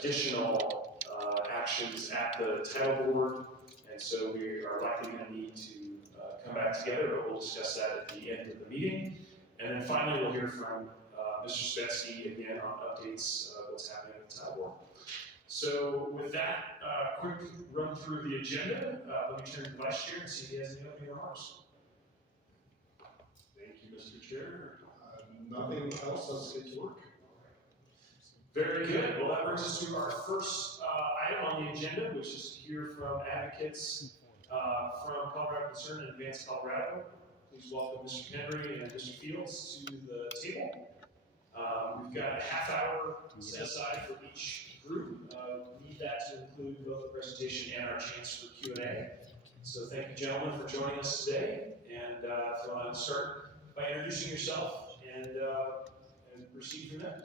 additional actions at the title board, and so we are likely going to need to come back together, but we'll discuss that at the end of the meeting. And then finally, we'll hear from Mr. Spetsky again on updates of what's happening at the title board. So with that quick run through the agenda, let me turn to the Vice Chair and see if he has any opening remarks. Thank you, Mr. Chair. Nothing else. Let's get to work. Very good. Well, that brings us to our first item on the agenda, which is to hear from advocates from Colorado Concern and Advance Colorado. Please welcome Mr. Penry and Mr. Fields to the table. We've got a half hour set aside for each group. We need that to include both the presentation and our chance for Q&A. So thank you, gentlemen, for joining us today. And if you want to start by introducing yourself and proceed from there.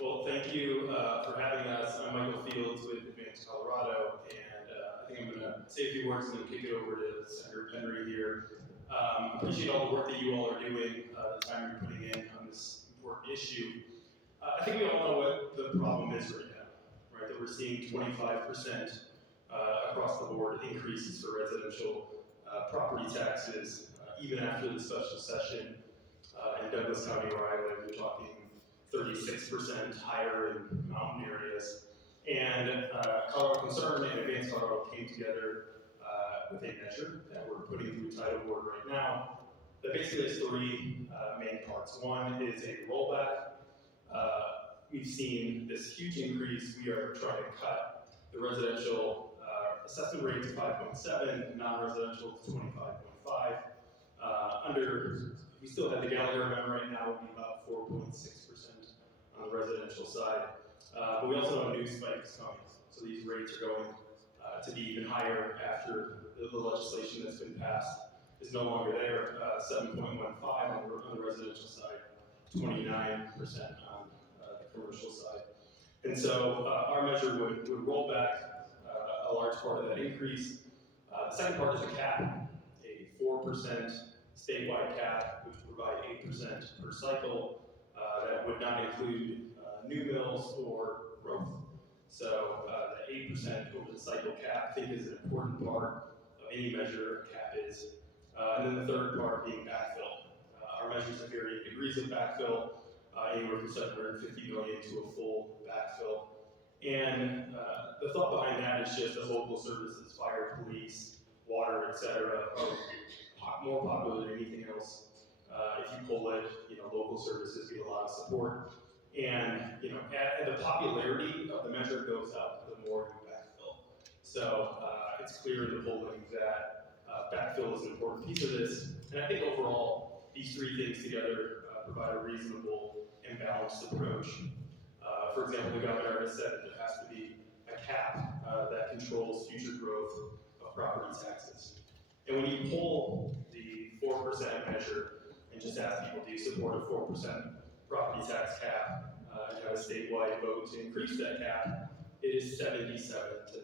Well, thank you for having us. I'm Michael Fields with Advance Colorado, and I think I'm going to say a few words and then kick it over to Senator Penry here. Appreciate all the work that you all are doing, the time you're putting in on this important issue. I think we all know what the problem is right now, right? That we're seeing 25% across the board increases for residential property taxes, even after the special session in Douglas County, where I live. We're talking 36% higher in mountain areas. And Colorado Concern and Advance Colorado came together with a measure that we're putting through title board right now that basically has three main parts. One is a rollback. We've seen this huge increase. We are trying to cut the residential assessment rate to 5.7, non-residential to 25.5. We still have the Gallagher amendment right now, would be about 4.6% on the residential side. But we also know a new spike is coming. So these rates are going to be even higher after the legislation that's been passed is no longer there. 7.15 on the residential side, 29% on the commercial side. And so our measure would roll back a large part of that increase. The second part is a cap, a 4% statewide cap, which would provide 8% per cycle. That would not include new mills or growth. So the 8% over the cycle cap, I think, is an important part of any measure a cap is. And then the third part being backfill. Our measures have varying degrees of backfill, anywhere from $750 million to a full backfill. And the thought behind that is just that local services, fire, police, water, etc., are more popular than anything else. If you pull it, local services get a lot of support. And the popularity of the measure goes up the more you backfill. So it's clear in the polling that backfill is an important piece of this. And I think overall, these three things together provide a reasonable and balanced approach. For example, the governor has said that there has to be a cap that controls future growth of property taxes. And when you pull the 4% measure and just ask people, do you support a 4% property tax cap, and have a statewide vote to increase that cap, it is 77 to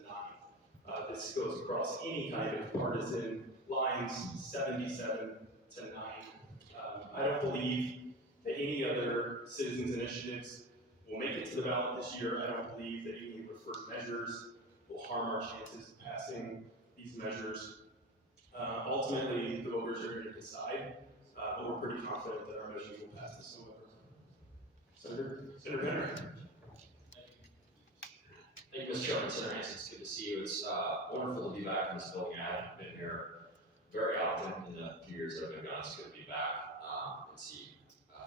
9. This goes across any kind of partisan lines, 77 to 9. I don't believe that any other citizens' initiatives will make it to the ballot this year. I don't believe that any referred measures will harm our chances of passing these measures. Ultimately, the voters are going to decide, but we're pretty confident that our measures will pass this November. Senator Penry. Thank you, Mr. Chairman. Senator Hanson, it's good to see you. It's wonderful to be back in this building. I haven't been here very often in the few years that I've been gone. It's good to be back and see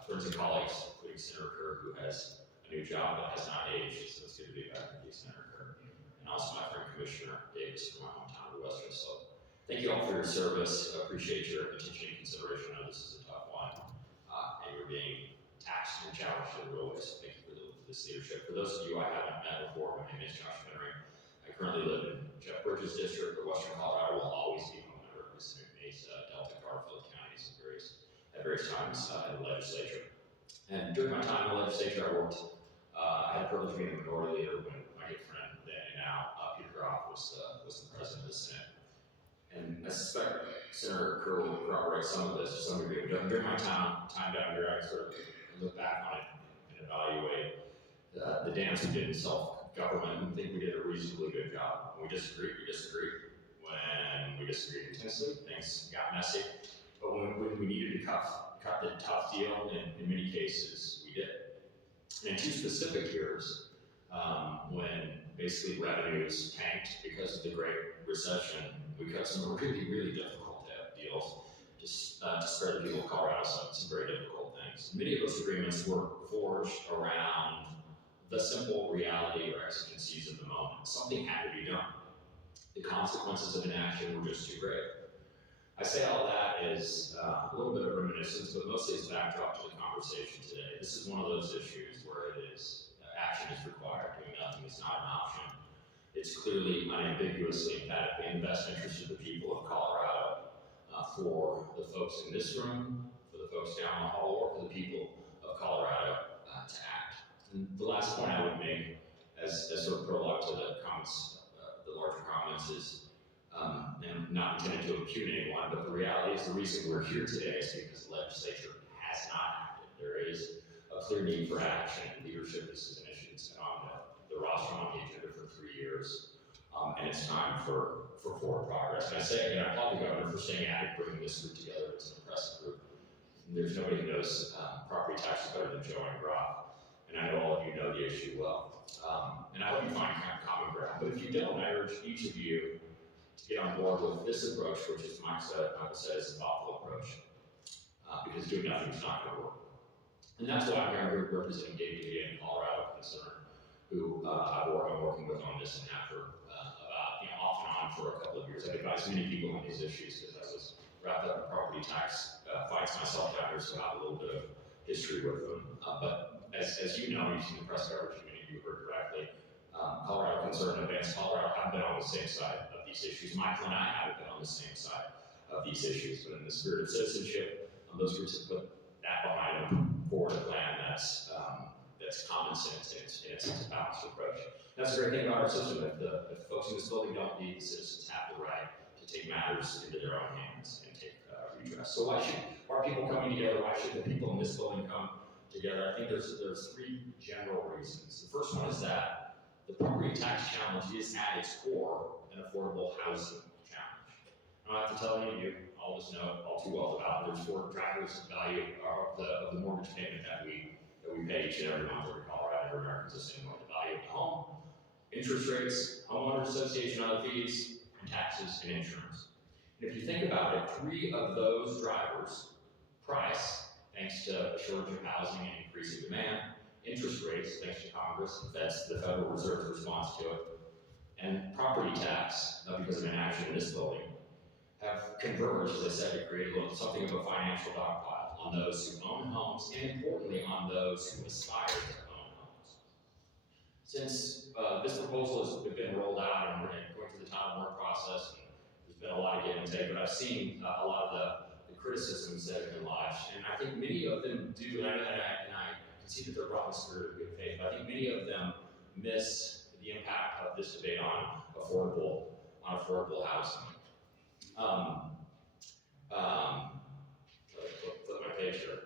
friends and colleagues, including Senator Kerr, who has a new job that has not aged. So it's good to be back with you, Senator Kerr. And also my friend Commissioner Davis from my hometown of Western. So thank you all for your service. I appreciate your attention and consideration. I know this is a tough one, and you're being taxed and challenged in real ways. So thank you for this leadership. For those of you I haven't met before, my name is Josh Penry. I currently live in Jeff Bridges District, but Western Colorado will always be home. I represent Mesa, Delta, Garfield counties at various times in the legislature. And during my time in the legislature, I had the privilege of being a minority leader when my good friend then and now, Peter Groff, was the president of the Senate. And I suspect Senator Kerr will corroborate some of this to some degree. But during my time down here, I sort of look back on it and evaluate the dance we did in self-government, and think we did a reasonably good job. When we disagreed, we disagreed. When we disagreed intensely, things got messy. But when we needed to cut the tough deal, in many cases, we did. And in 2 specific years, when basically revenues tanked because of the Great Recession, we cut some really, really difficult deals to spare the people of Colorado some very difficult things. Many of those agreements were forged around the simple reality or exigencies of the moment. Something had to be done. The consequences of inaction were just too great. I say all that as a little bit of reminiscence, but mostly as backdrop to the conversation today. This is one of those issues where it is action is required. Doing nothing is not an option. It's clearly unambiguously emphatically in the best interest of the people of Colorado, for the folks in this room, for the folks down the hall, or for the people of Colorado to act. And the last point I would make, as sort of prologue to the comments, the larger comments, is, and not intended to impugn anyone, but the reality is the reason we're here today is because the legislature has not acted. There is a clear need for action and leadership. This is an issue that's been on the roster on the agenda for 3 years, and it's time for forward progress. And I say again, I applaud the governor for staying at it, bringing this group together. It's an impressive group. There's nobody who knows property taxes better than Joe and Groff, and I know all of you know the issue well. And I hope you find kind of common ground. But if you don't, I urge each of you to get on board with this approach, which is Michael said is a thoughtful approach, because doing nothing is not going to work. And that's why I'm here representing David in Colorado Concern, who I'm working with on this and have for off and on for a couple of years. I've advised many people on these issues because I was wrapped up in property tax fights myself down here, so I have a little bit of history with them. But as you know, you've seen the press coverage, many of you heard directly, Colorado Concern and Advanced Colorado have been on the same side of these issues. Michael and I haven't been on the same side of these issues, but in the spirit of citizenship, those groups have put that behind them, forward a plan that's common sense and it's a balanced approach. That's the great thing about our system. If the folks in this building don't lead, the citizens have the right to take matters into their own hands and take redress. So why should our people coming together? Why should the people in this building come together? I think there's 3 general reasons. The first one is that the property tax challenge is at its core an affordable housing challenge. I don't have to tell any of you, all of us know all too well about it. There's 4 drivers of value of the mortgage payment that we pay each and every month over Colorado. Every American's the same way. The value of the home, interest rates, homeowners association other fees, and taxes and insurance. And if you think about it, 3 of those drivers, price, thanks to a shortage of housing and increasing demand, interest rates, thanks to Congress, that's the Federal Reserve's response to it, and property tax, because of inaction in this building, have converged, as I said, to create something of a financial dogpile on those who own homes, and importantly, on those who aspire to own homes. Since this proposal has been rolled out and we're going through the time work process, and there's been a lot of give and take, but I've seen a lot of the criticisms that have been lodged, and I think many of them do, and I can see that they're brought in the spirit of good faith, but I think many of them miss the impact of this debate on affordable housing. Flip my page here.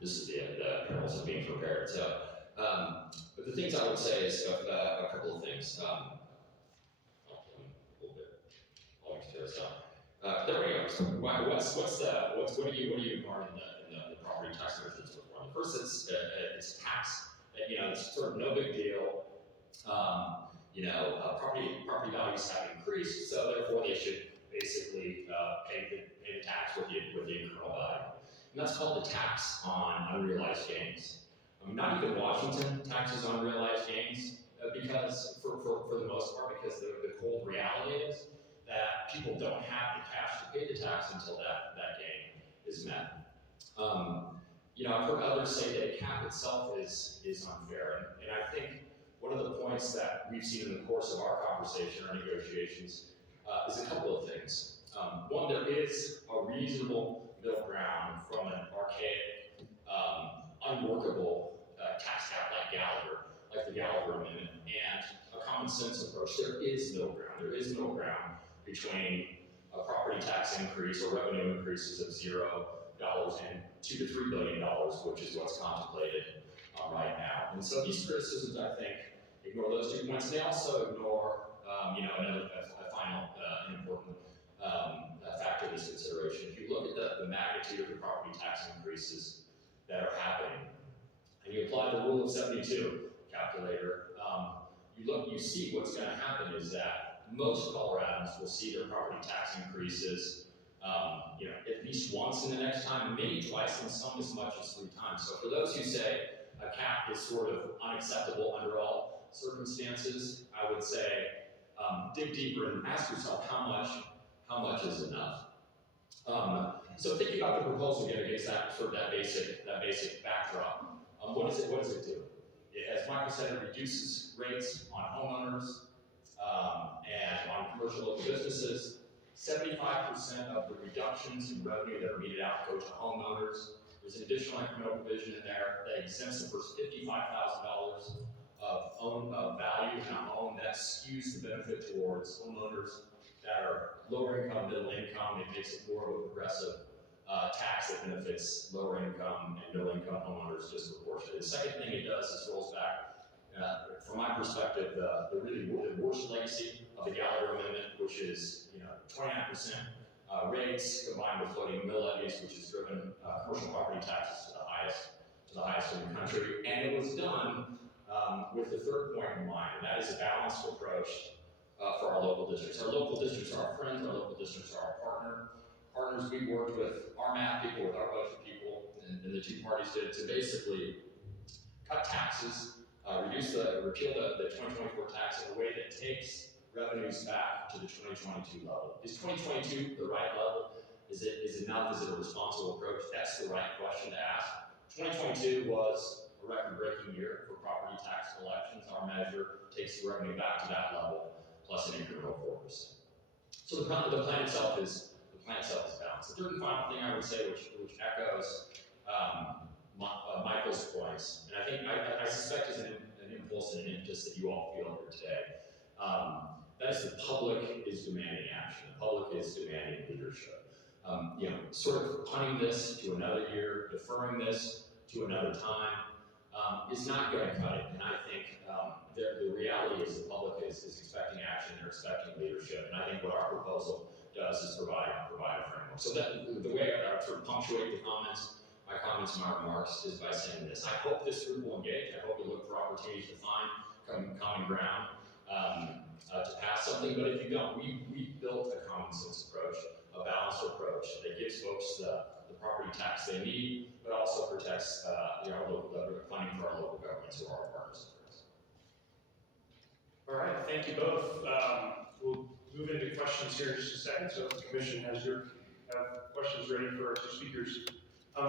This is the perils of being prepared. So, but the things I would say is a couple of things. A little bit almost here. So, there we go. So what do you ignoring in the property tax measures reform? The first is it's tax. It's sort of no big deal. Property values have increased, so therefore they should basically pay the tax with the incremental value. And that's called the tax on unrealized gains. Not even Washington taxes on realized gains, because for the most part, because the cold reality is that people don't have the cash to pay the tax until that gain is met. I've heard others say that a cap itself is unfair, and I think one of the points that we've seen in the course of our conversation, our negotiations, is a couple of things. One, there is a reasonable middle ground from an archaic, unworkable tax cap like the Gallagher Amendment, and a common sense approach. There is middle ground. There is middle ground between a property tax increase or revenue increases of $0 and $2 to $3 billion, which is what's contemplated right now. And so these criticisms, I think, ignore those 2 points. They also ignore, a final and important factor in this consideration. If you look at the magnitude of the property tax increases that are happening, and you apply the rule of 72 calculator, you see what's going to happen is that most Coloradans will see their property tax increases, at least once in the next time, maybe twice, and some as much as 3 times. So for those who say a cap is sort of unacceptable under all circumstances, I would say dig deeper and ask yourself how much is enough. So thinking about the proposal again against that basic backdrop, what does it do? As Michael said, it reduces rates on homeowners and on commercial local businesses. 75% of the reductions in revenue that are meted out go to homeowners. There's an additional incremental provision in there that exempts the first $55,000 of value in a home. That skews the benefit towards homeowners that are lower income, middle income. It makes it more of a progressive tax that benefits lower income and middle income homeowners disproportionately. The second thing it does is rolls back, from my perspective, the really worst legacy of the Gallagher Amendment, which is 29% rates combined with floating mill levies, which has driven commercial property taxes to the highest in the country. And it was done with the third point in mind, and that is a balanced approach for our local districts. Our local districts are our friends, our local districts are our partners. We worked with our math people, with our budget people, and the 2 parties did to basically cut taxes, repeal the 2024 tax in a way that takes revenues back to the 2022 level. Is 2022 the right level? Is it enough? Is it a responsible approach? That's the right question to ask. 2022 was a record-breaking year for property tax collections. Our measure takes the revenue back to that level, plus an incremental 4%. So the plan itself is balanced. The third and final thing I would say, which echoes Michael's points, and I think I suspect is an impulse and an impetus that you all feel here today. That is, the public is demanding action. The public is demanding leadership. Sort of punting this to another year, deferring this to another time, is not going to cut it. And I think the reality is the public is expecting action. They're expecting leadership. And I think what our proposal does is provide a framework. So that the way I sort of punctuate my comments and my remarks is by saying this. I hope this group will engage. I hope you look for opportunities to find common ground to pass something. But if you don't, we built a common sense approach, a balanced approach that gives folks the property tax they need, but also protects our local funding for our local governments who are our partners in this. All right, thank you both. We'll move into questions here in just a second. So if the commission has questions ready for our 2 speakers.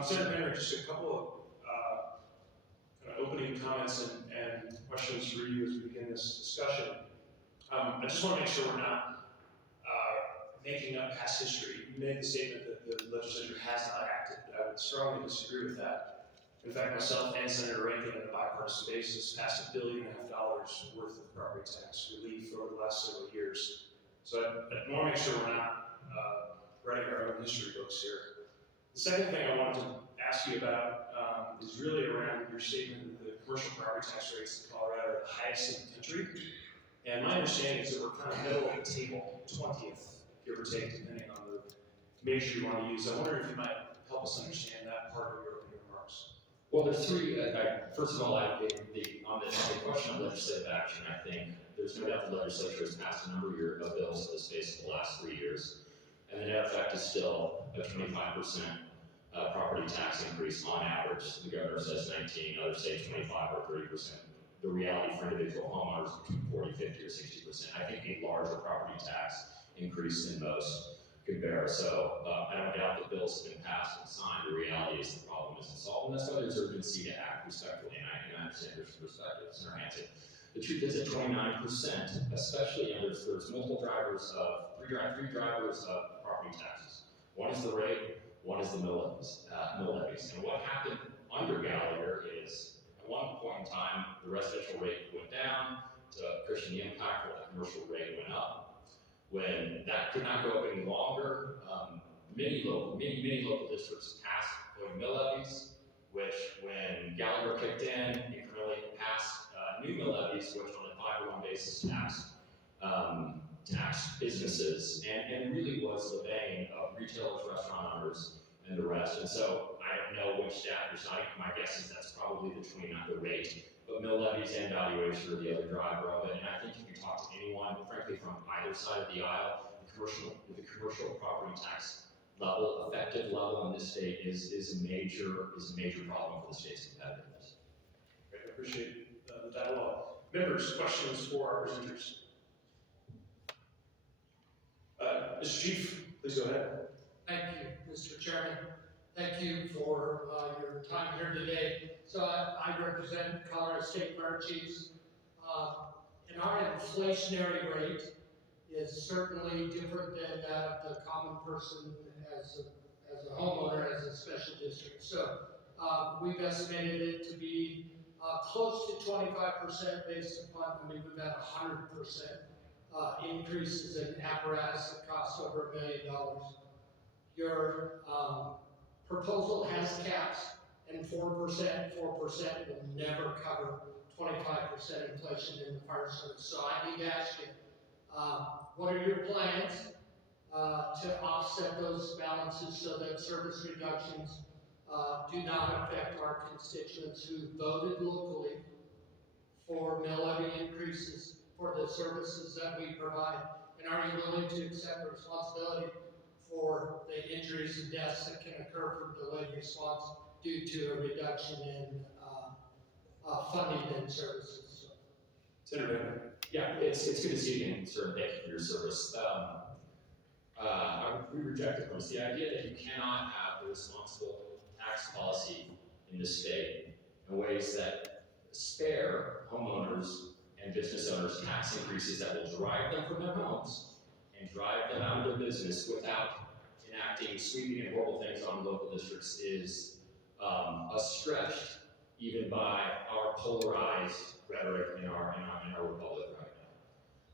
Senator Penry, just a couple of kind of opening comments and questions for you as we begin this discussion. I just want to make sure we're not making up past history. You made the statement that the legislature has not acted, but I would strongly disagree with that. In fact, myself and Senator Rankin on a bipartisan basis passed $1.5 billion worth of property tax relief over the last several years. So I want to make sure we're not writing our own history books here. The second thing I wanted to ask you about is really around your statement that the commercial property tax rates in Colorado are the highest in the country. And my understanding is that we're kind of middle of the table, 20th, give or take, depending on the measure you want to use. I wonder if you might help us understand that part of your opening remarks. Well, there's 3. First of all, on the question of legislative action, I think there's no doubt the legislature has passed a number of bills in this space in the last 3 years. And the net effect is still a 25% property tax increase on average. The governor says 19, others say 25 or 30%. The reality for individual homeowners is between 40, 50, or 60%. I think a larger property tax increase than most could bear. So I don't doubt that bills have been passed and signed. The reality is the problem isn't solved. And that's why there's urgency to act respectfully. And I understand there's perspective. Senator Hansen. The truth is that 29%, especially, there's multiple drivers of, three drivers of property taxes. One is the rate, one is the mill levies. And what happened under Gallagher is, at one point in time, the residential rate went down to cushion the impact, while the commercial rate went up. When that could not go up any longer, many local districts passed voting mill levies, which when Gallagher kicked in, incrementally passed new mill levies, which on a 5-to-1 basis taxed businesses, and really was the bane of retailers, restaurant owners, and the rest. And so I don't know which stat you're citing. My guess is that's probably the rate, but mill levies and valuation are the other driver of it. And I think if you talk to anyone, frankly, from either side of the aisle, the commercial property tax level, effective level in this state is a major problem for the state's competitiveness. Great, I appreciate the dialogue. Members, questions for our presenters? Mr. Chief, please go ahead. Thank you, Mr. Chairman. Thank you for your time here today. So I represent Colorado State Fire Chiefs. And our inflationary rate is certainly different than that of the common person as a homeowner, as a special district. So we've estimated it to be close to 25% based upon, we've had 100% increases in apparatus that cost over $1 million. Your proposal has caps, and 4% will never cover 25% inflation in the fire service. So I need to ask you, what are your plans to offset those balances so that service reductions do not affect our constituents who voted locally for mill levy increases for the services that we provide? And are you willing to accept responsibility for the injuries and deaths that can occur from delayed response due to a reduction in funding and services? Senator Penry. Yeah, it's good to see you again, sir. Thank you for your service. We reject the premise. The idea that you cannot have a responsible tax policy in this state in ways that spare homeowners and business owners tax increases that will drive them from their homes and drive them out of their business without enacting sweeping and horrible things on local districts is a stretch, even by our polarized rhetoric in our republic right now.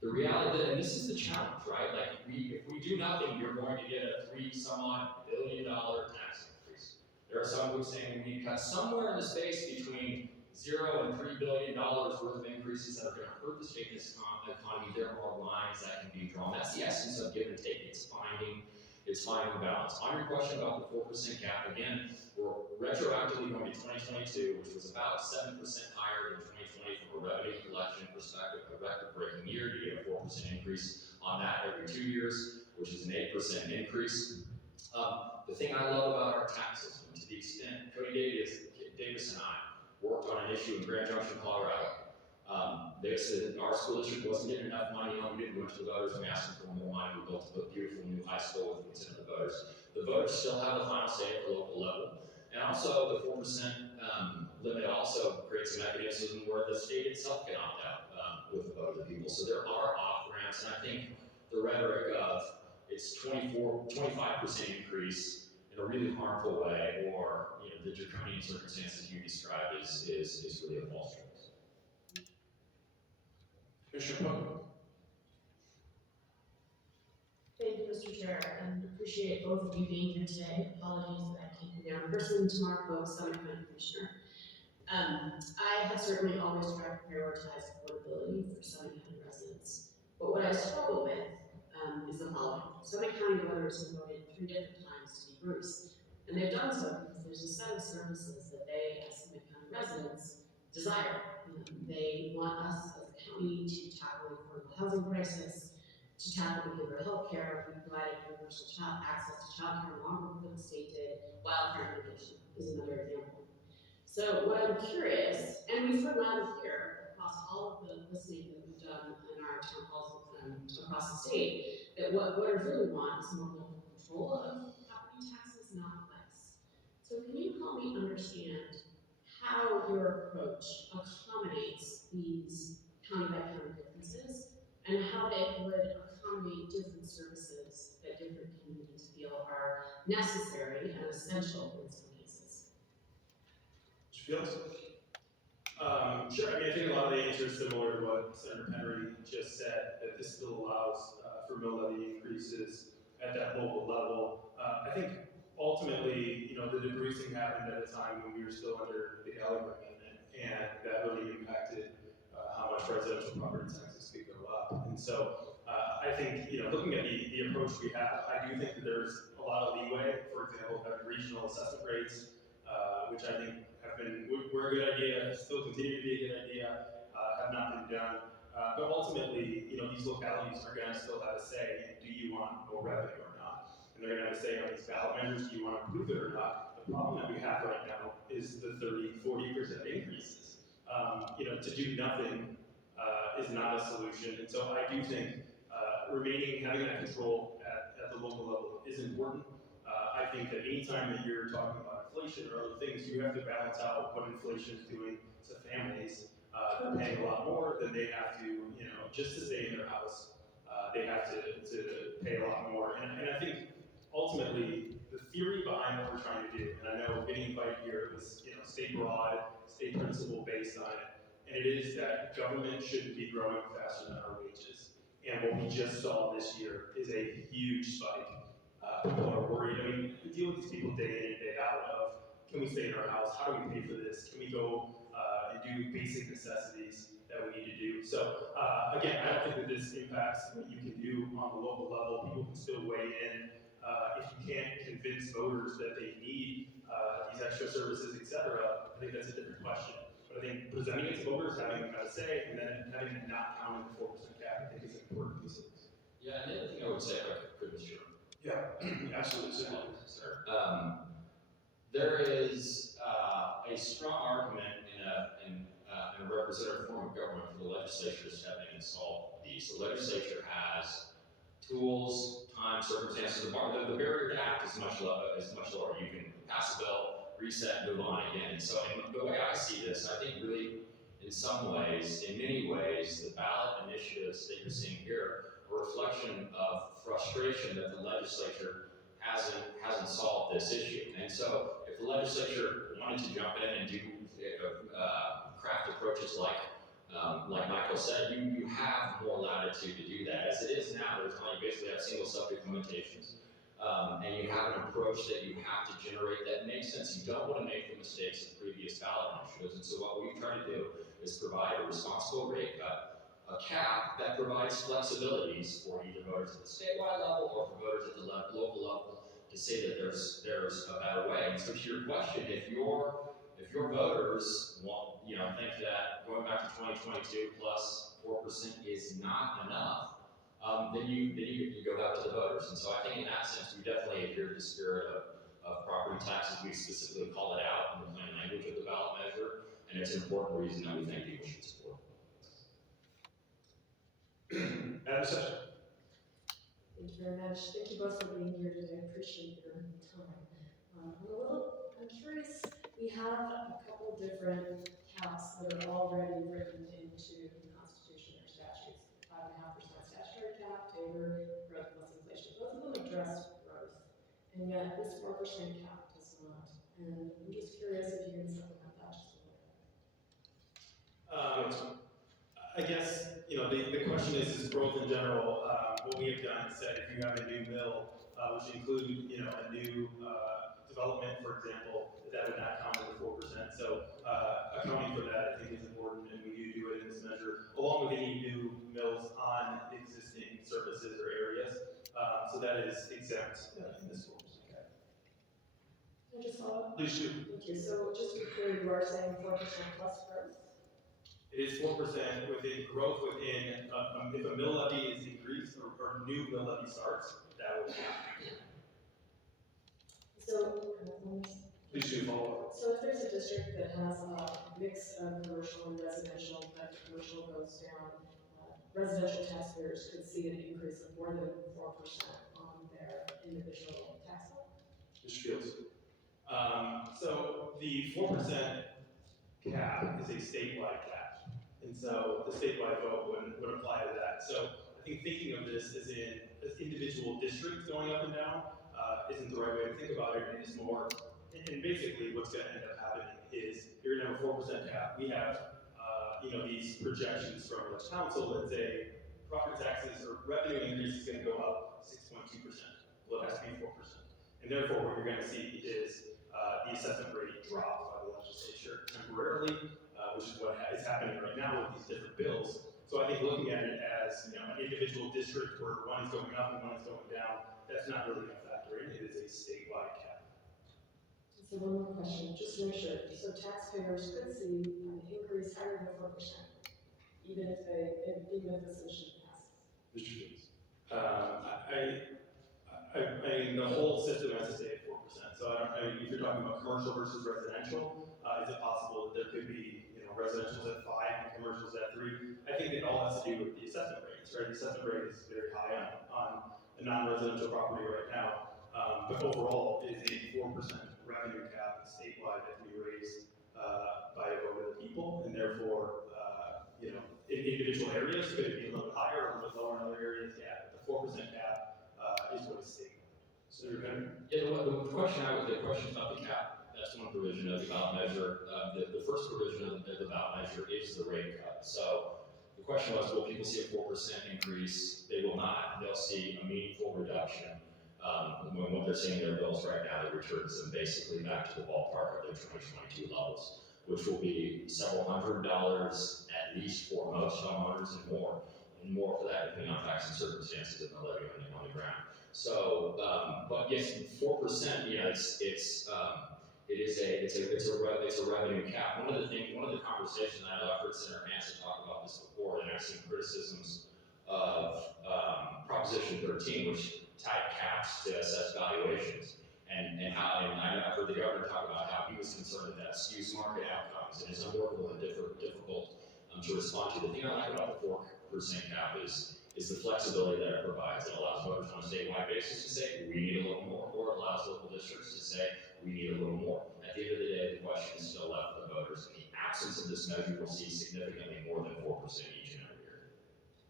The reality, and this is the challenge, right? Like if we do nothing, you're going to get a $3-some-odd billion tax increase. There are some who are saying we need to cut somewhere in the space between $0 and $3 billion worth of increases that are going to hurt the state and the economy. There are lines that can be drawn. That's the essence of give and take. It's finding a balance. On your question about the 4% cap, again, we're retroactively going to 2022, which was about 7% higher than 2020 from a revenue collection perspective, a record-breaking year. You get a 4% increase on that every 2 years, which is an 8% increase. The thing I love about our tax system, to the extent Cody Davis and I worked on an issue in Grand Junction, Colorado. They said our school district wasn't getting enough money. We didn't go to the voters and we asked them for more money. We built a beautiful new high school with the consent of the voters. The voters still have the final say at the local level. And also the 4% limit also creates a mechanism where the state itself can opt out with the vote of the people. So there are off-ramps, and I think the rhetoric of it's 25% increase in a really harmful way, or the draconian circumstances you described is really a false choice. Commissioner Poe. Thank you, Mr. Chair, and appreciate both of you being here today. Apologies that I can't be there in person tomorrow, Summit County Commissioner. I have certainly always tried to prioritize affordability for Summit County residents, but what I struggle with is the following. Summit County voters have voted 3 different times to be Bruce, and they've done so because there's a set of services that they, as Summit County residents, desire. They want us as a county to tackle the affordable housing crisis, to tackle behavioral health care. We provided universal access to child care longer than the state did. Wildfire mitigation is another example. So what I'm curious, and we've heard loud and clear across all of the listening that we've done in our town halls across the state, that what voters really want is more local control of property taxes, not less. So can you help me understand how your approach accommodates these county-by-county differences, and how they would accommodate different services that different communities feel are necessary and essential in some cases? Mr. Fields. Sure. I mean, I think a lot of the answer is similar to what Senator Penry just said, that this bill allows for mill levy increases at that local level. I think ultimately, the debrising happened at a time when we were still under the Gallagher Amendment, and that really impacted how much residential property taxes could go up. And so I think, looking at the approach we have, I do think that there's a lot of leeway. For example, having regional assessment rates, which I think were a good idea, still continue to be a good idea, have not been done. But ultimately, these localities are going to still have a say in, do you want more revenue or not? And they're going to have a say on these ballot measures, do you want to approve it or not? The problem that we have right now is the 30, 40% increases. To do nothing is not a solution. And so I do think having that control at the local level is important. I think that anytime that you're talking about inflation or other things, you have to balance out what inflation is doing to families. They're paying a lot more than they have to, just to stay in their house. They have to pay a lot more. And I think ultimately the theory behind what we're trying to do, and I know getting invited here was, state broad, state principle based on it, and it is that government shouldn't be growing faster than our wages. And what we just saw this year is a huge spike. People are worried. I mean, we deal with these people day in and day out of, can we stay in our house? How do we pay for this? Can we go and do basic necessities that we need to do? So again, I don't think that this impacts what you can do on the local level. People can still weigh in. If you can't convince voters that they need these extra services, etc., I think that's a different question. But I think presenting it to voters, having them have a say, and then having it not count in the 4% cap, I think is an important piece of this. Yeah, and the other thing I would say, if I could, Mr. Yeah, absolutely. Sir. There is a strong argument in a representative form of government for the legislature to step in and solve these. The legislature has tools, time, circumstances. The barrier to act is much lower. You can pass a bill, reset, move on again. And so, the way I see this, I think really, in many ways, the ballot initiatives that you're seeing here are a reflection of frustration that the legislature hasn't solved this issue. And so, if the legislature wanted to jump in and do craft approaches like Michael said, you have more latitude to do that. As it is now, you basically have single subject limitations, and you have an approach that you have to generate that makes sense. You don't want to make the mistakes of previous ballot initiatives, and so what we've tried to do is provide a responsible rate cut, a cap that provides flexibilities for either voters at the statewide level or for voters at the local level to say that there's a better way. And so to your question, if your voters want, think that going back to 2022 plus 4% is not enough, then you go back to the voters. And so I think in that sense, we definitely adhere to the spirit of property taxes. We specifically call it out in the plain language of the ballot measure, and it's an important reason that we think people should support. Madam Secretary. Thank you very much. Thank you both for being here today. I appreciate your time. I'm curious, we have a couple different caps that are already written into the Constitution or statutes. 5.5% statutory cap, Tabor, growth plus inflation. Both of them address growth, and yet this 4% cap does not. And I'm just curious if you can supplement that just a little bit. I guess, the question is growth in general. What we have done is said if you have a new mill, which include, a new development, for example, that would not count as the 4%. So accounting for that, I think, is important, and we do it in this measure, along with any new mills on existing services or areas. So that is exempt in this 4% cap. Can I just follow up? Please do. Thank you. So just to be clear, you are saying 4% plus growth? It is 4% within growth within, if a mill levy is increased or new mill levy starts, that will happen. So, Please do follow up. so if there's a district that has a mix of commercial and residential, but commercial goes down, residential taxpayers could see an increase of more than 4% on their individual tax bill? Mr. Fields. So the 4% cap is a statewide cap. And so the statewide vote would apply to that. So I think thinking of this as individual districts going up and down isn't the right way to think about it. It is more, and basically what's going to end up happening is you're going to have a 4% cap. We have, these projections from the council that say property taxes or revenue increase is going to go up 6.2%. Well, it has to be 4%. And therefore, what you're going to see is the assessment rate dropped by the legislature temporarily, which is what is happening right now with these different bills. So I think looking at it as an individual district where one is going up and one is going down, that's not really a factor in. It is a statewide cap. So one more question, just to make sure. So taxpayers could see an increase higher than 4%, even if the solution passes. Mr. Fields. I mean, the whole system has to stay at 4%. So if you're talking about commercial versus residential, is it possible that there could be, residential's at 5 and commercial's at 3? I think it all has to do with the assessment rates, right? The assessment rate is very high on a non-residential property right now. But overall, it is a 4% revenue cap statewide that can be raised by a vote of the people, and therefore, in individual areas, could it be a little bit higher or a little bit lower in other areas? Yeah, but the 4% cap is what is statewide. Senator Penry? Yeah, the question about the cap, that's one provision of the ballot measure. The first provision of the ballot measure is the rate cut. So the question was, will people see a 4% increase? They will not. They'll see a meaningful reduction. When what they're seeing in their bills right now, it returns them basically back to the ballpark of their 2022 levels, which will be several $100 at least for most homeowners and more for that depending on facts and circumstances of the levy on the ground. So, but yes, 4%, it's a revenue cap. One of the conversations I know I've heard Senator Hansen talk about this before, and I've seen criticisms of Proposition 13, which tied caps to assess valuations, and I've heard the governor talk about how he was concerned that skews market outcomes and is unworkable and difficult to respond to. The thing I like about the 4% cap is the flexibility that it provides. It allows voters on a statewide basis to say, we need a little more, or it allows local districts to say, we need a little more. At the end of the day, the question is still left for the voters. In the absence of this measure, we'll see significantly more than 4% each and every year.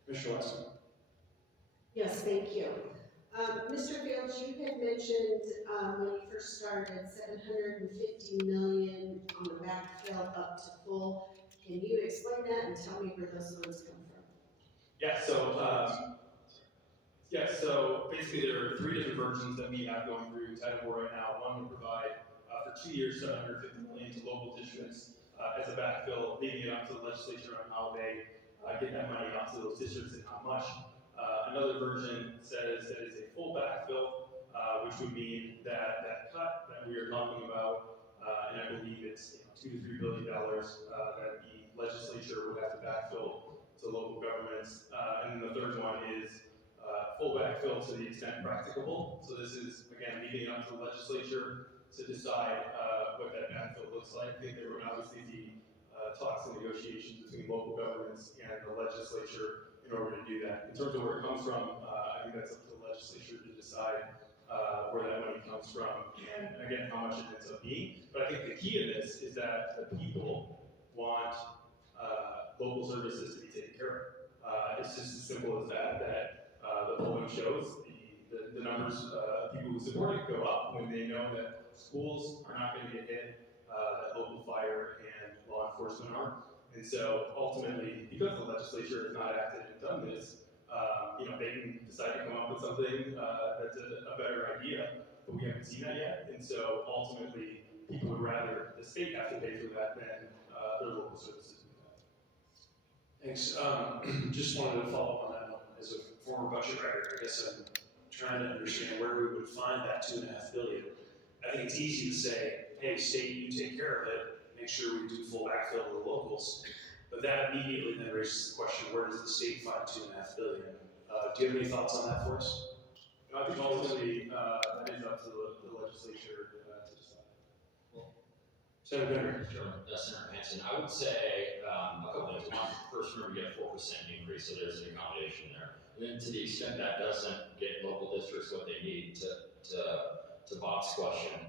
Commissioner Weston. Yes, thank you. Mr. Fields, you had mentioned when you first started $750 million on the backfill up to full. Can you explain that and tell me where those funds come from? So basically there are 3 different versions that we have going through Title IV right now. One would provide for 2 years $750 million to local districts as a backfill, leaving it up to the legislature on how they get that money out to those districts and how much. Another version says that it's a full backfill, which would mean that cut that we are talking about, and I believe it's $2 to $3 billion that the legislature would have to backfill to local governments. And then the third one is full backfill to the extent practicable. So this is, again, leaving it up to the legislature to decide what that backfill looks like. I think there would obviously be talks and negotiations between local governments and the legislature in order to do that. In terms of where it comes from, I think that's up to the legislature to decide where that money comes from and, again, how much it ends up being. But I think the key in this is that the people want local services to be taken care of. It's just as simple as that the polling shows the numbers of people who support it go up when they know that schools are not going to get hit, that local fire and law enforcement are. And so ultimately, because the legislature has not acted and done this, they can decide to come up with something that's a better idea, but we haven't seen that yet. And so ultimately, people would rather the state have to pay for that than their local services do that. Thanks. Just wanted to follow up on that one. As a former budget writer, I guess I'm trying to understand where we would find that $2.5 billion. I think it's easy to say, hey, state, you take care of it, make sure we do full backfill to the locals. But that immediately then raises the question, where does the state find $2.5 billion? Do you have any thoughts on that for us? I think ultimately that is up to the legislature to decide. Senator Penry. Sure. Senator Hansen, I would say a couple things. One, first, remember, you get a 4% increase, so there's an accommodation there. And then to the extent that doesn't get local districts what they need, to Bob's question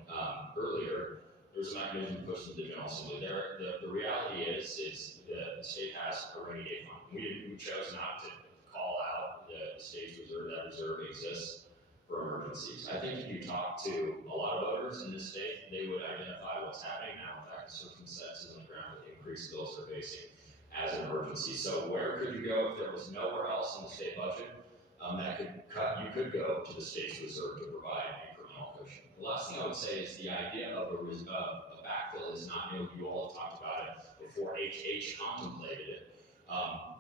earlier, there's a mechanism pushed to the General Assembly. The reality is the state has a rainy day fund. We chose not to call out the state's reserve. That reserve exists for emergencies. I think if you talk to a lot of voters in this state, they would identify what's happening now, in fact, the circumstances on the ground with the increased bills they're facing as an emergency. So where could you go if there was nowhere else in the state budget that could cut? You could go to the state's reserve to provide incremental cushion. The last thing I would say is the idea of a backfill is not new. You all have talked about it before HH contemplated it.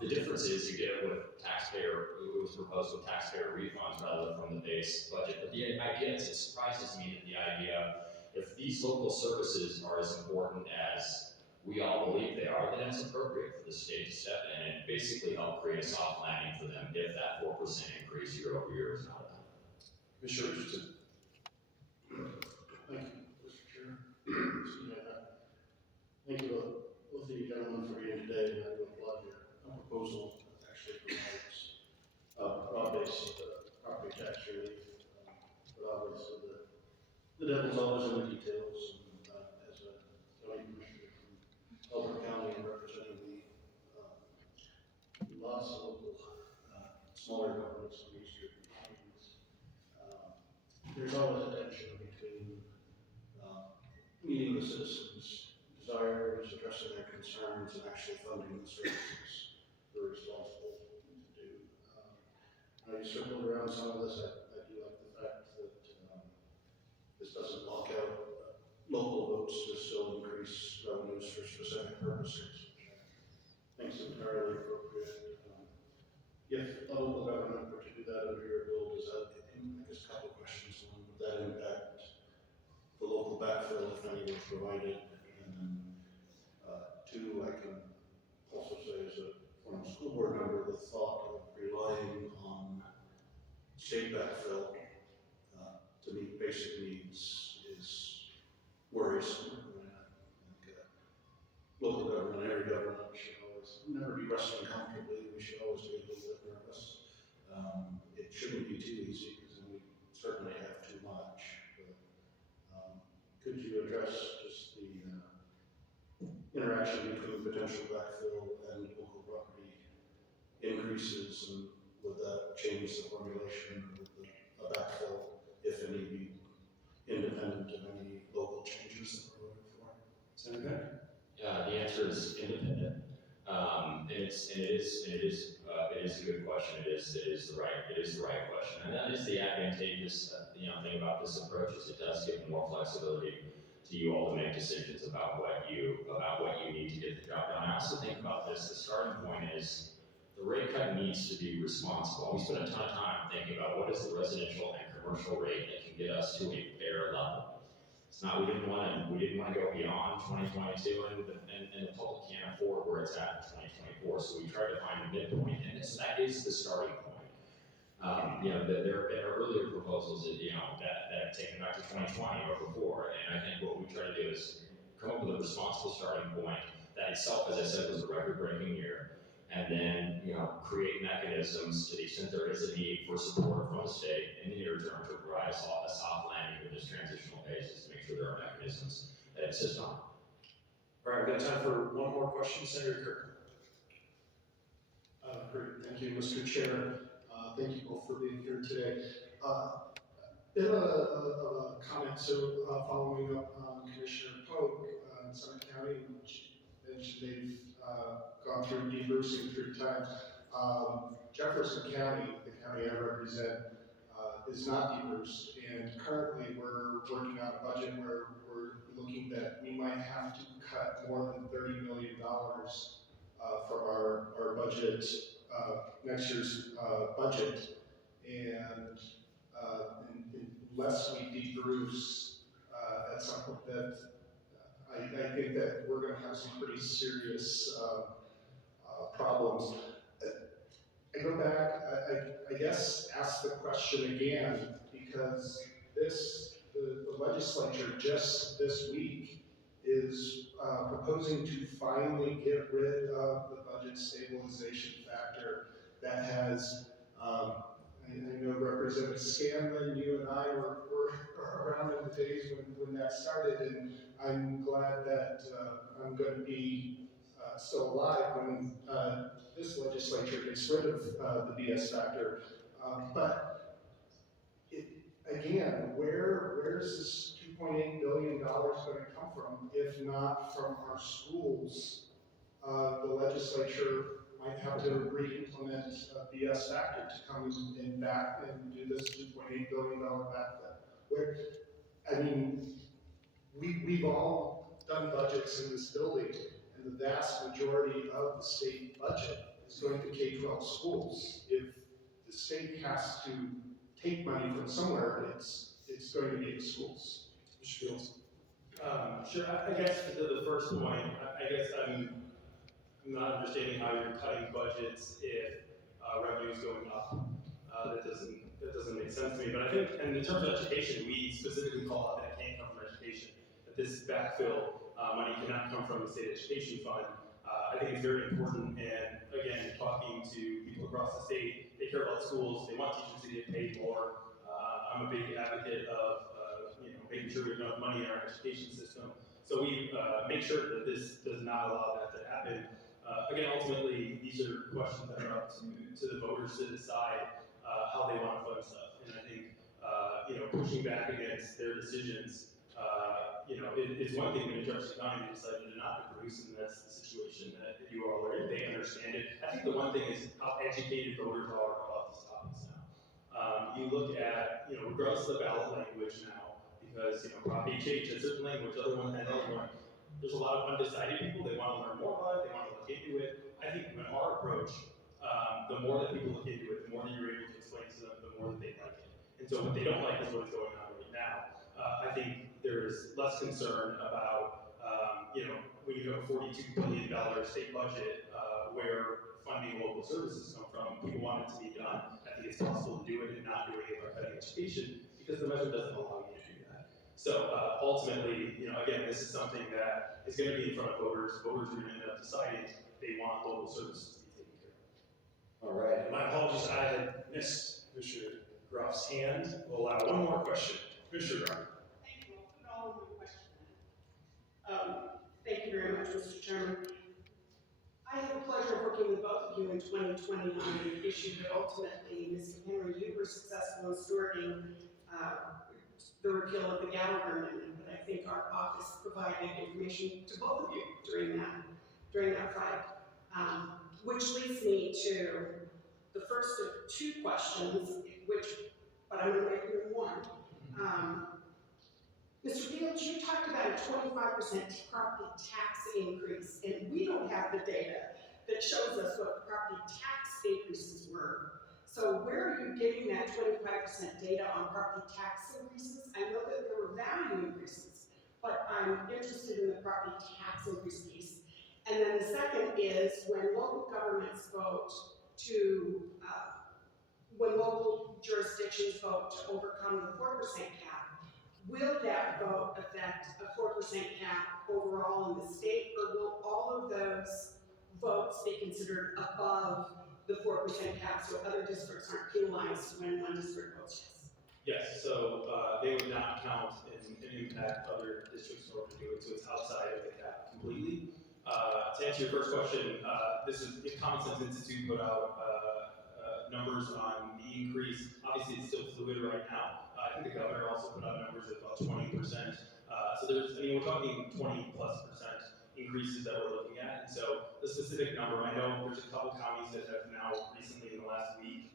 The difference is you get it with taxpayer, it was proposed with taxpayer refunds rather than from the base budget. But the idea is, it surprises me that the idea, if these local services are as important as we all believe they are, then it's appropriate for the state to step in and basically help create a soft landing for them if that 4% increase year over year is not enough. Commissioner Richardson. Thank you, Mr. Chair. Excuse me. Thank you both of you gentlemen for being today, and I do applaud your proposal that actually provides broad-based property tax relief. But obviously the devil's always in the details, and as a county commissioner from Elbert County and representing the lots of local smaller governments on eastern counties, there's always a tension between meeting the citizens' desires, addressing their concerns, and actually funding the services we're responsible to do. I circled around some of this. I do like the fact that this doesn't lock out local votes to still increase revenues for specific purposes, which I think is entirely appropriate. If a local government were to do that under your bill, does that, I guess a couple of questions. One, would that impact the local backfill if any were provided? And then two, I can also say as a former school board member, the thought of relying on state backfill to meet basic needs is worrisome. I think local government, every government should always never be resting comfortably. We should always be a little bit nervous. It shouldn't be too easy because then we certainly have too much. Could you address just the interaction between potential backfill and local property increases, and would that change the formulation of a backfill, if any, be independent of any local changes that we're looking for? Senator. The answer is independent, and it is a good question. It is the right question, and that is the advantageous thing about this approach is it does give more flexibility to you all to make decisions about what you need to get the job done. I also think about this. The starting point is the rate cut needs to be responsible. We spent a ton of time thinking about what is the residential and commercial rate that can get us to a fair level. It's not, we didn't want to go beyond 2022, and the public can't afford where it's at in 2024. So we tried to find a midpoint, and that is the starting point. There are earlier proposals that have taken back to 2020 or before, and I think what we try to do is come up with a responsible starting point that itself, as I said, was a record-breaking year, and then create mechanisms to the extent there is a need for support from the state in the near term to provide a soft landing with this transitional basis to make sure there are mechanisms that exist on. All right, we've got time for one more question. Senator Kirk. Great, thank you, Mr. Chair. Thank you both for being here today. Bit of a comment, so following up on Commissioner Polk, Summit County, which mentioned they've gone through debrucing 3 times. Jefferson County, the county I represent, is not debruced, and currently we're working on a budget where we're looking that we might have to cut more than $30 million from our budget, next year's budget, and unless we debruce at some point, that I think that we're going to have some pretty serious problems. I go back, I guess, ask the question again, because the legislature just this week is proposing to finally get rid of the budget stabilization factor that has, I know Representative Scanlon, you and I were around in the days when that started, and I'm glad that I'm going to be still alive when this legislature gets rid of the BS factor. But again, where's this $2.8 billion going to come from, if not from our schools the legislature might have to re-implement a BS factor to come in back and do this $2.8 billion backfill. Where, I mean, we've all done budgets in this building, and the vast majority of the state budget is going to K-12 schools. If the state has to take money from somewhere, it's going to be the schools. Mr. Fields. Sure, I guess to the first point, I guess I'm not understanding how you're cutting budgets if revenue is going up. That doesn't make sense to me. But I think, and in terms of education, we specifically call out that it can't come from education. That this backfill money cannot come from the state education fund. I think it's very important. And again, talking to people across the state, they care about schools. They want teachers to get paid more. I'm a big advocate of making sure we have enough money in our education system. So we make sure that this does not allow that to happen. Again, ultimately, these are questions that are up to the voters to decide how they want to fund stuff. And I think, pushing back against their decisions, is one thing when Jefferson County decided to not produce, and that's the situation that you all are in. They understand it. I think the one thing is how educated voters are about these topics now. You look at, regardless of the ballot language now, because, Prop 8 changed a certain language, other one had another one. There's a lot of undecided people. They want to learn more about it. They want to look into it. I think in our approach, the more that people look into it, the more that you're able to explain to them, the more that they like it. And so what they don't like is what's going on right now. I think there's less concern about, when you have a $42 billion state budget, where funding local services come from, people want it to be done. I think it's possible to do it and not doing it by cutting education because the measure doesn't allow you to do that. So ultimately, again, this is something that is going to be in front of voters. Voters are going to end up deciding they want local services to be taken care of. All right. My apologies. I had missed Mr. Groff's hand. We'll allow one more question. Mr. Groff. Thank you. I'll put all of my questions in. Thank you very much, Mr. Chairman. I had the pleasure of working with both of you in 2020 on an issue that ultimately, Mr. Penry, you were successful in stewarding the repeal of the Gallagher Amendment, but I think our office provided information to both of you during that fight. Which leads me to the first of two questions, but I'm going to make them one. Mr. Fields, you talked about a 25% property tax increase, and we don't have the data that shows us what the property tax increases were. So where are you getting that 25% data on property tax increases? I know that there were value increases, but I'm interested in the property tax increase piece. And then the second is when local governments vote to, when local jurisdictions vote to overcome the 4% cap, will that vote affect a 4% cap overall in the state, or will all of those votes be considered above the 4% cap so other districts aren't penalized when one district votes yes? Yes, so they would not count and impact other districts in order to do it, so it's outside of the cap completely. To answer your first question, this is if Common Sense Institute put out numbers on the increase. Obviously, it's still fluid right now. I think the governor also put out numbers of about 20%. So we're talking 20+% increases that we're looking at. And so the specific number, I know there's a couple counties that have now recently in the last week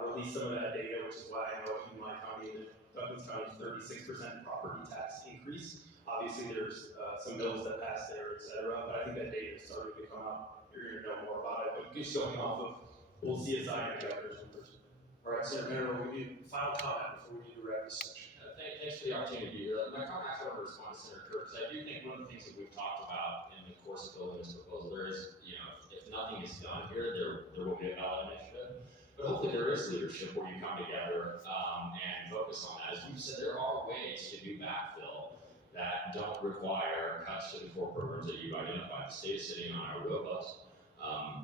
released some of that data, which is why I know in my county, Douglas County, 36% property tax increase. Obviously, there's some bills that pass there, et cetera, but I think that data is starting to come out. You're going to know more about it, but just going off of both CSI and the governor's numbers. All right, Senator Penry, we need final comment before we need to wrap this section. Thanks for the opportunity to be here. My comment, I want to respond to Senator Kirk, because I do think one of the things that we've talked about in the course of building this proposal, there is, if nothing is done here, there will be a ballot initiative. But hopefully there is leadership where you come together and focus on that. As we've said, there are ways to do backfill that don't require cuts to the core programs that you've identified. The state is sitting on a robust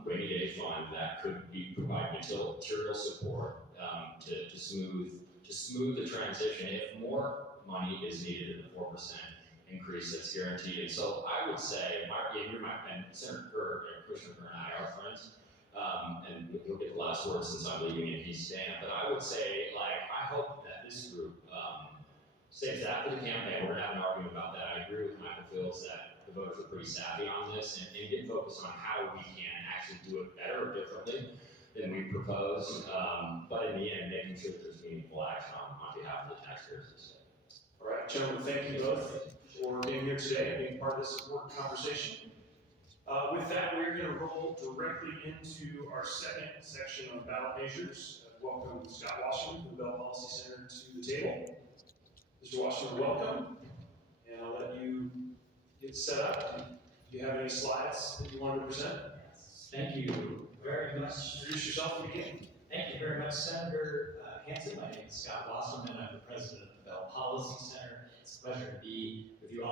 rainy day fund that could provide material support to smooth the transition if more money is needed than the 4% increase that's guaranteed. And so I would say, and Senator Kerr and Commissioner Kerr and I are friends, and he'll get the last word since I'm leaving and he's staying. But I would say, I hope that this group stays after the campaign. We're going to have an argument about that. I agree with Michael Fields that the voters are pretty savvy on this and get focused on how we can actually do it better or differently than we propose. But in the end, making sure that there's meaningful action on behalf of the taxpayers of the state. All right, gentlemen, thank you both for being here today and being part of this important conversation. With that, we're going to roll directly into our second section on ballot measures. Welcome Scott Washington from the Bell Policy Center to the table. Mr. Washington, welcome. And I'll let you get set up. Do you have any slides that you wanted to present? Thank you very much. Introduce yourself and begin. Thank you very much, Senator Hanson. My name is Scott Wasserman. I'm the president of the Bell Policy Center. It's a pleasure to be with you all.